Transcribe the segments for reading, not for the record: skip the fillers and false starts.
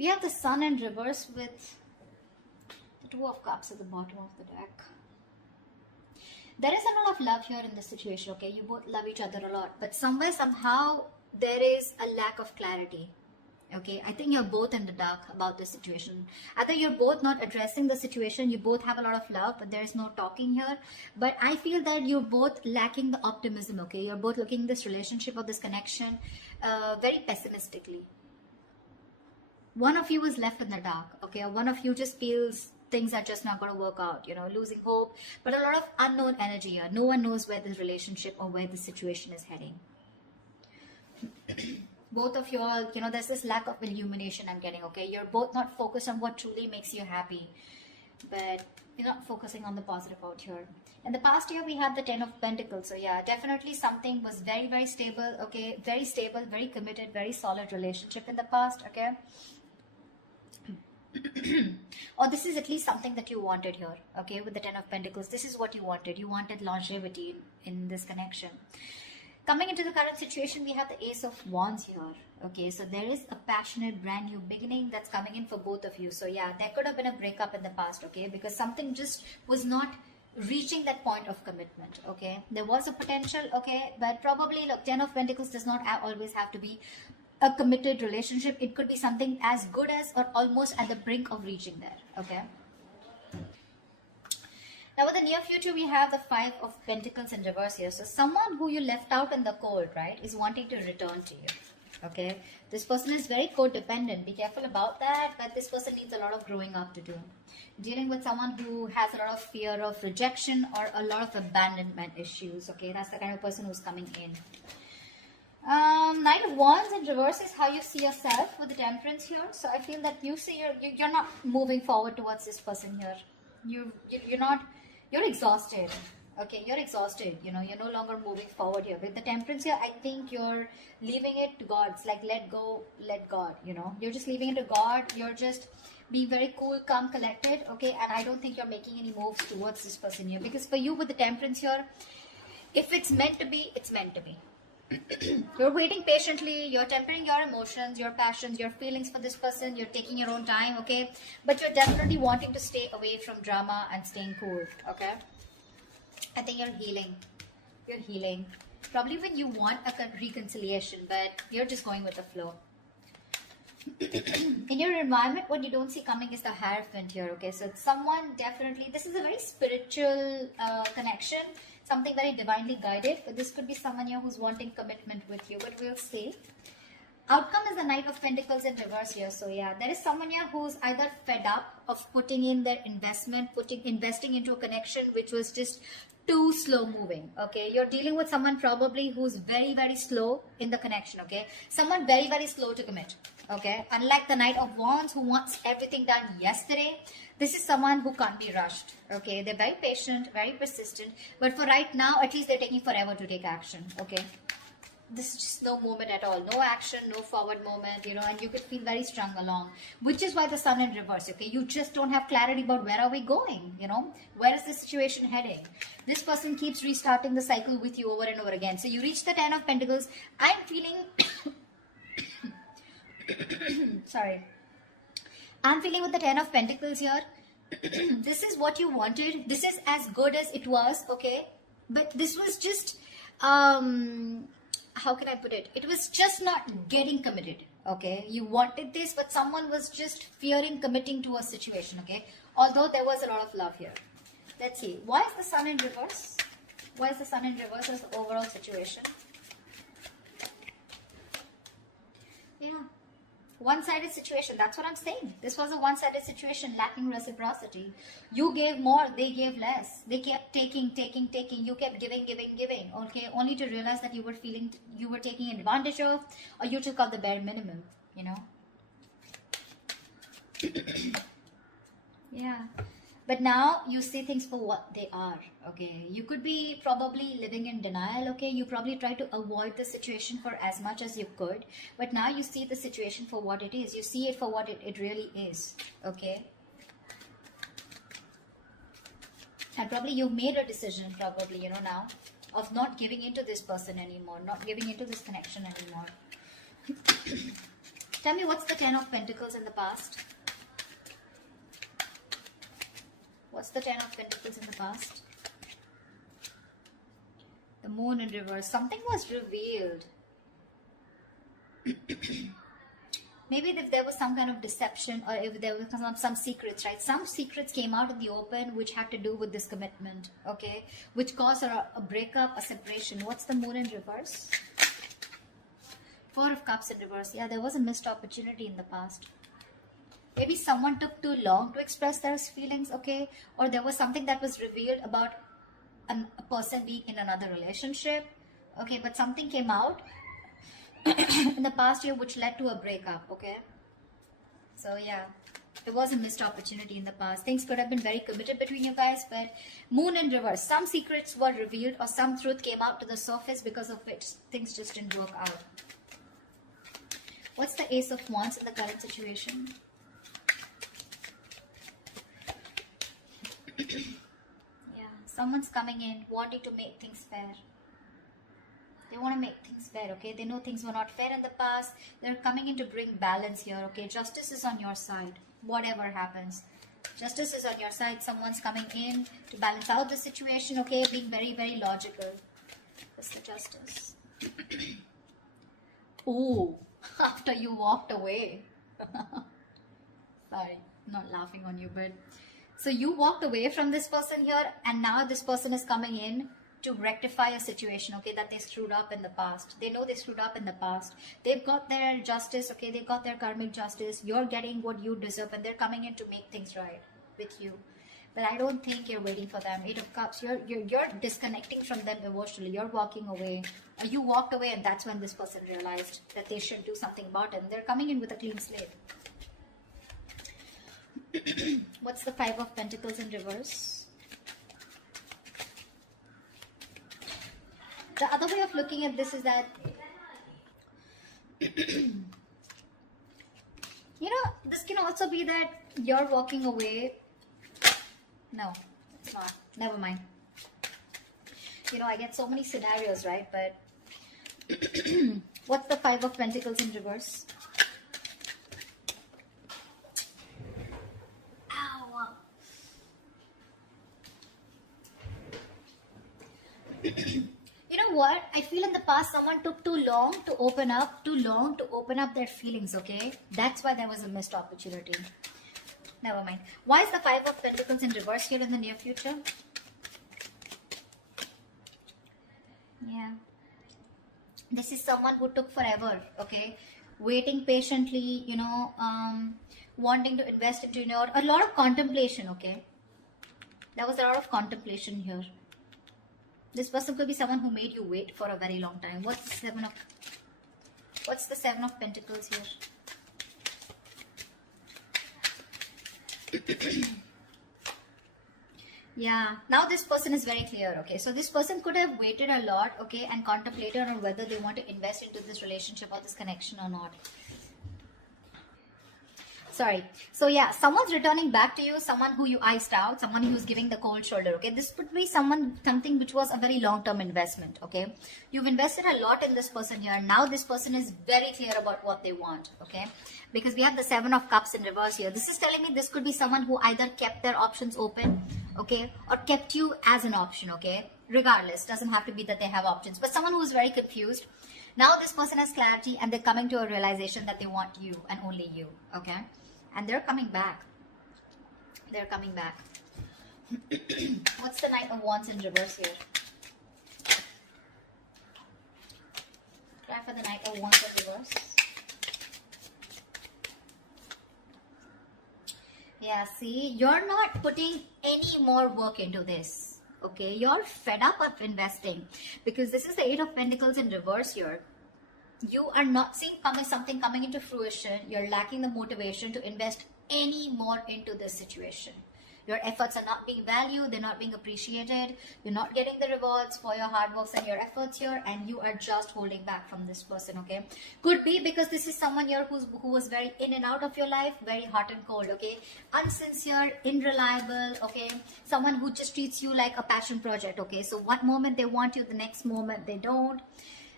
We have the Sun in reverse with the Two of Cups at the bottom of the deck. There is a lot of love here in this situation, okay? You both love each other a lot, but somewhere, somehow, there is a lack of clarity. Okay, I think you're both in the dark about the situation. Either you're both not addressing the situation, you both have a lot of love, but there's no talking here. But I feel that you're both lacking the optimism, okay? You're both looking at this relationship or this connection very pessimistically. One of you is left in the dark, okay? One of you just feels things are just not going to work out, you know, losing hope. But a lot of unknown energy here. No one knows where this relationship or where the situation is heading. Both of you all, you know, there's this lack of illumination I'm getting, okay? You're both not focused on what truly makes you happy, but you're not focusing on the positive out here. In the past year, we had the 10 of Pentacles. So yeah, definitely something was very, very stable, okay? Very stable, very committed, very solid relationship in the past, okay? Or this is at least something that you wanted here, okay? With the 10 of Pentacles, this is what you wanted. You wanted longevity in this connection. Coming into the current situation, we have the Ace of Wands here. Okay, so there is a passionate brand new beginning that's coming in for both of you. So yeah, there could have been a breakup in the past, okay, because something just was not reaching that point of commitment, okay. There was a potential, okay, but probably, look, 10 of Pentacles does not always have to be a committed relationship. It could be something as good as or almost at the brink of reaching there, okay. Now, in the near future, we have the 5 of Pentacles in reverse here. So, someone who you left out in the cold, right, is wanting to return to you. Okay? This person is very codependent. Be careful about that. But this person needs a lot of growing up to do. Dealing with someone who has a lot of fear of rejection or a lot of abandonment issues. Okay? That's the kind of person who's coming in. Knight of Wands in reverse is how you see yourself with the Temperance here. So, I feel that you see you're not moving forward towards this person here. You're exhausted, okay, you're exhausted, you know, you're no longer moving forward here. With the Temperance here, I think you're leaving it to God. It's like let go, let God, you know, you're just leaving it to God. You're just being very cool, calm, collected, okay, and I don't think you're making any moves towards this person here, because for you with the Temperance here, if it's meant to be, it's meant to be. You're waiting patiently, you're tempering your emotions, your passions, your feelings for this person, you're taking your own time, okay? But you're definitely wanting to stay away from drama and staying cool, okay? I think you're healing. You're healing. Probably when you want a reconciliation, but you're just going with the flow. In your environment, what you don't see coming is the Hierophant here, okay? So it's someone definitely, this is a very spiritual connection, something very divinely guided, but this could be someone here who's wanting commitment with you, but we'll see. Outcome is the Knight of Pentacles in reverse here. So yeah, there is someone here who's either fed up of putting in their investment, investing into a connection which was just too slow moving, okay? You're dealing with someone probably who's very, very slow in the connection, okay? Someone very, very slow to commit, okay? Unlike the Knight of Wands who wants everything done yesterday, this is someone who can't be rushed, okay? They're very patient, very persistent, but for right now, at least they're taking forever to take action, okay? This is just no movement at all, no action, no forward movement, you know, and you could feel very strung along, which is why the Sun in reverse, okay? You just don't have clarity about where are we going, you know? Where is the situation heading? This person keeps restarting the cycle with you over and over again. So you reach the 10 of Pentacles. I'm feeling, sorry. I'm feeling with the 10 of Pentacles here. This is what you wanted. This is as good as it was, okay? But this was just, how can I put it? It was just not getting committed, okay? You wanted this, but someone was just fearing committing to a situation, okay? Although there was a lot of love here. Let's see. Why is the Sun in reverse? Why is the Sun in reverse as the overall situation? Yeah. One-sided situation. That's what I'm saying. This was a one-sided situation, lacking reciprocity. You gave more, they gave less. They kept taking. You kept giving. Okay, only to realize that you were taking advantage of, or you took out the bare minimum, you know. Yeah. But now you see things for what they are, okay? You could be probably living in denial, okay? You probably try to avoid the situation for as much as you could. But now you see the situation for what it is. You see it for what it really is, okay? And probably you've made a decision, probably, you know, now, of not giving into this person anymore, not giving into this connection anymore. Tell me, what's the Ten of Pentacles in the past? What's the Ten of Pentacles in the past? The Moon in reverse. Something was revealed. Maybe if there was some kind of deception, or if there was some secrets, right? Some secrets came out in the open which had to do with this commitment, okay? Which caused a breakup, a separation. What's the Moon in reverse? Four of Cups in reverse. Yeah, there was a missed opportunity in the past. Maybe someone took too long to express their feelings, okay? Or there was something that was revealed about a person being in another relationship, okay? But something came out in the past year which led to a breakup, okay? So yeah, there was a missed opportunity in the past. Things could have been very committed between you guys, but Moon in reverse. Some secrets were revealed or some truth came out to the surface because of which things just didn't work out. What's the Ace of Wands in the current situation? Yeah, someone's coming in wanting to make things fair. They want to make things fair, okay? They know things were not fair in the past. They're coming in to bring balance here, okay? Justice is on your side, whatever happens. Justice is on your side. Someone's coming in to balance out the situation, okay? Being very, very logical. What's the Justice? Oh, after you walked away. Sorry, not laughing on you, but... So you walked away from this person here, and now this person is coming in to rectify a situation, okay, that they screwed up in the past. They know they screwed up in the past. They've got their justice, okay, they've got their karmic justice. You're getting what you deserve, and they're coming in to make things right with you. But I don't think you're waiting for them. Eight of Cups, you're disconnecting from them emotionally. You're walking away. Or you walked away, and that's when this person realized that they should do something about it. And they're coming in with a clean slate. What's the Five of Pentacles in reverse? The other way of looking at this is that, you know, this can also be that you're walking away. No, it's not. Never mind. You know, I get so many scenarios, right? But what's the Five of Pentacles in reverse? Ow. You know what? I feel in the past someone took too long to open up their feelings, okay? That's why there was a missed opportunity. Never mind. Why is the Five of Pentacles in reverse here in the near future? Yeah. This is someone who took forever, okay? Waiting patiently, you know, wanting to invest into, you know, a lot of contemplation, okay? There was a lot of contemplation here. This person could be someone who made you wait for a very long time. What's the Seven of Pentacles here? Yeah, now this person is very clear, okay? So this person could have waited a lot, okay, and contemplated on whether they want to invest into this relationship or this connection or not. Sorry. So yeah, someone's returning back to you, someone who you iced out, someone who's giving the cold shoulder, okay? This could be something which was a very long-term investment, okay? You've invested a lot in this person here. Now this person is very clear about what they want, okay? Because we have the Seven of Cups in reverse here. This is telling me this could be someone who either kept their options open, okay? Or kept you as an option, okay? Regardless, doesn't have to be that they have options. But someone who's very confused. Now this person has clarity and they're coming to a realization that they want you and only you, okay? And they're coming back. They're coming back. What's the Knight of Wands in reverse here? Try for the Knight of Wands in reverse. Yeah, see, you're not putting any more work into this. Okay, you're fed up of investing because this is the Eight of Pentacles in reverse here. You are not seeing something coming into fruition. You're lacking the motivation to invest any more into this situation. Your efforts are not being valued. They're not being appreciated. You're not getting the rewards for your hard works and your efforts here, and you are just holding back from this person, okay? Could be because this is someone here who was very in and out of your life, very hot and cold, okay? Unsincere, unreliable, okay? Someone who just treats you like a passion project, okay? So one moment they want you, the next moment they don't.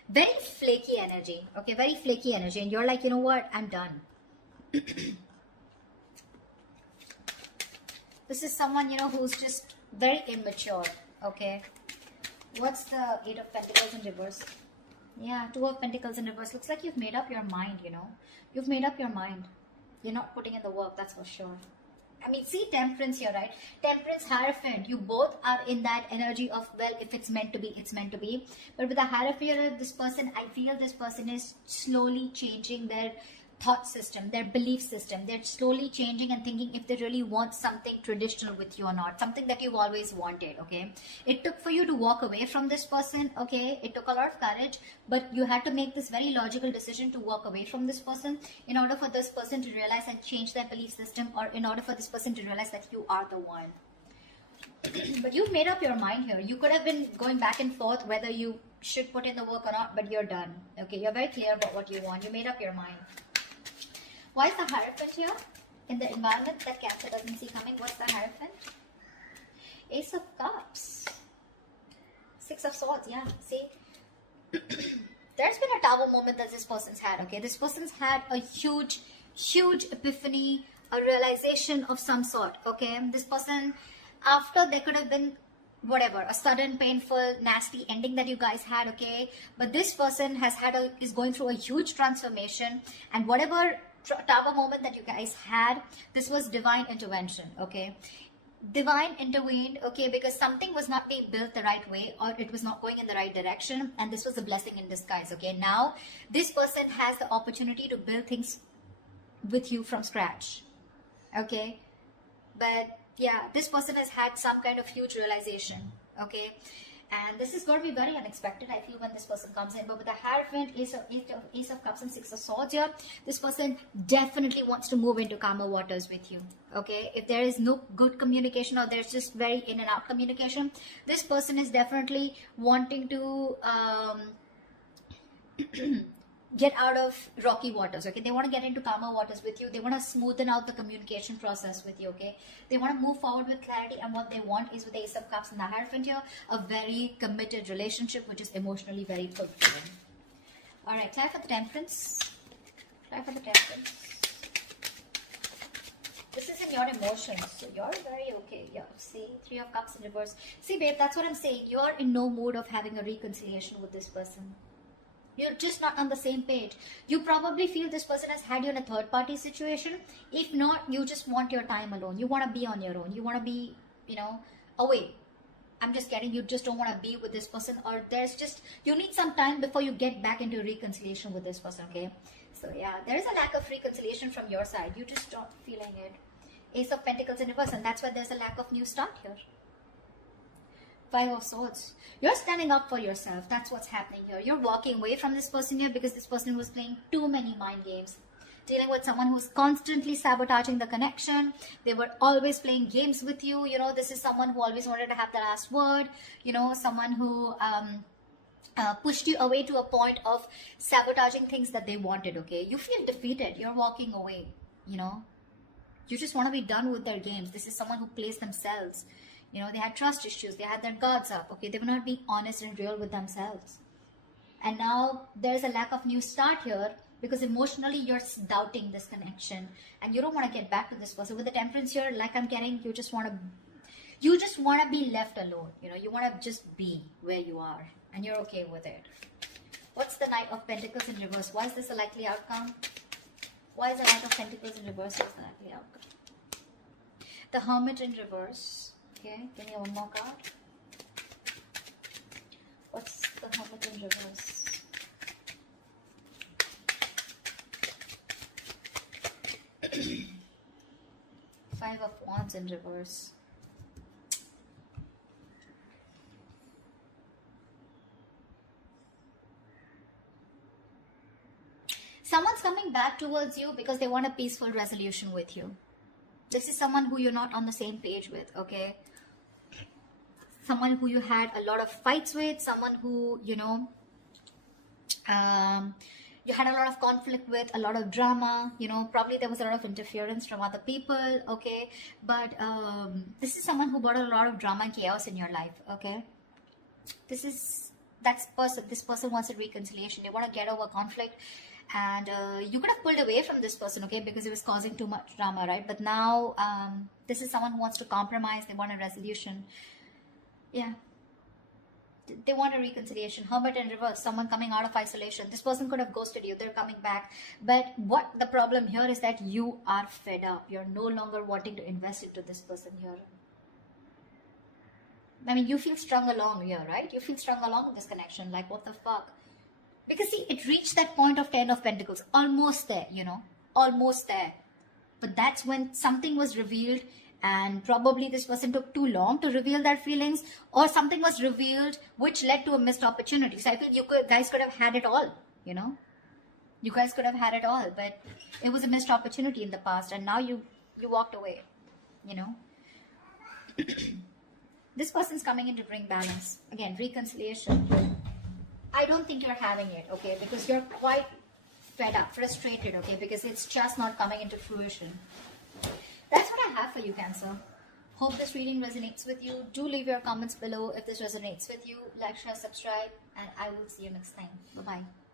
Very flaky energy, okay, very flaky energy, and you're like, you know what, I'm done. This is someone, you know, who's just very immature, okay. What's the Eight of Pentacles in reverse? Yeah, Two of Pentacles in reverse. Looks like you've made up your mind, you know. You've made up your mind. You're not putting in the work, that's for sure. I mean, see Temperance here, right? Temperance, Hierophant. You both are in that energy of, well, if it's meant to be, it's meant to be. But with the Hierophant, this person, I feel this person is slowly changing their thought system, their belief system. They're slowly changing and thinking if they really want something traditional with you or not, something that you've always wanted, okay. It took for you to walk away from this person, okay. It took a lot of courage, but you had to make this very logical decision to walk away from this person in order for this person to realize and change their belief system, or in order for this person to realize that you are the one. But you've made up your mind here. You could have been going back and forth whether you should put in the work or not, but you're done, okay. You're very clear about what you want. You made up your mind. Why is the Hierophant here? In the environment that Cancer doesn't see coming, what's the Hierophant? Ace of Cups. Six of Swords, yeah, see? There's been a Tower moment that this person's had, okay? This person's had a huge epiphany, a realization of some sort, okay? This person, after there could have been whatever, a sudden, painful, nasty ending that you guys had, okay? But this person is going through a huge transformation, and whatever Tower moment that you guys had, this was divine intervention, okay. Divine intervened, okay, because something was not being built the right way, or it was not going in the right direction, and this was a blessing in disguise, okay. Now this person has the opportunity to build things with you from scratch, okay. But yeah, this person has had some kind of huge realization, okay. And this is going to be very unexpected, I feel, when this person comes in. But with the Hierophant, Ace of Cups and Six of Swords here, this person definitely wants to move into calmer waters with you, okay? If there is no good communication, or there's just very in and out communication, this person is definitely wanting to get out of rocky waters, okay. They want to get into calmer waters with you. They want to smoothen out the communication process with you, okay. They want to move forward with clarity, and what they want is, with the Ace of Cups and the Hierophant here, a very committed relationship which is emotionally very fulfilling. All right, try for the Temperance. Try for the Temperance. This is in your emotions, so you're very okay. Yeah, see, Three of Cups in reverse. See, babe, that's what I'm saying. You're in no mood of having a reconciliation with this person. You're just not on the same page. You probably feel this person has had you in a third party situation. If not, you just want your time alone. You want to be on your own. You want to be, you know, away. I'm just getting, you just don't want to be with this person, or there's just, you need some time before you get back into reconciliation with this person, okay? So yeah, there is a lack of reconciliation from your side. You just not feeling it. Ace of Pentacles in reverse, and that's why there's a lack of new start here. Five of Swords. You're standing up for yourself. That's what's happening here. You're walking away from this person here because this person was playing too many mind games. Dealing with someone who's constantly sabotaging the connection. They were always playing games with you. You know, this is someone who always wanted to have the last word. You know, someone who pushed you away to a point of sabotaging things that they wanted, okay? You feel defeated. You're walking away, you know. You just want to be done with their games. This is someone who plays themselves. You know, they had trust issues. They had their guards up. Okay, they were not being honest and real with themselves. And now there's a lack of new start here because emotionally you're doubting this connection and you don't want to get back to this person. With the Temperance here, like I'm getting, you just want to be left alone. You know, you want to just be where you are and you're okay with it. What's the Knight of Pentacles in reverse? Why is this a likely outcome? Why is the Knight of Pentacles in reverse a likely outcome? The Hermit in reverse. Okay, give me one more card. What's the Hermit in reverse? Five of Wands in reverse. Someone's coming back towards you because they want a peaceful resolution with you. This is someone who you're not on the same page with, okay? Someone who you had a lot of fights with, someone who, you know, you had a lot of conflict with, a lot of drama, you know, probably there was a lot of interference from other people, okay? But this is someone who brought a lot of drama and chaos in your life, okay? This this person wants a reconciliation. They want to get over conflict, and you could have pulled away from this person, okay, because it was causing too much drama, right? But now this is someone who wants to compromise. They want a resolution. Yeah, they want a reconciliation. Hermit in reverse, someone coming out of isolation. This person could have ghosted you. They're coming back. But what the problem here is that you are fed up. You're no longer wanting to invest into this person here. I mean, you feel strung along here, right? You feel strung along with this connection. Like, what the fuck? Because see, it reached that point of 10 of Pentacles. Almost there, you know. Almost there. But that's when something was revealed, and probably this person took too long to reveal their feelings, or something was revealed which led to a missed opportunity. So I feel you guys could have had it all, you know. You guys could have had it all, but it was a missed opportunity in the past, and now you walked away, you know. This person's coming in to bring balance. Again, reconciliation. I don't think you're having it, okay, because you're quite fed up, frustrated, okay, because it's just not coming into fruition. That's what I have for you, Cancer. Hope this reading resonates with you. Do leave your comments below if this resonates with you. Like, share, subscribe, and I will see you next time. Bye-bye.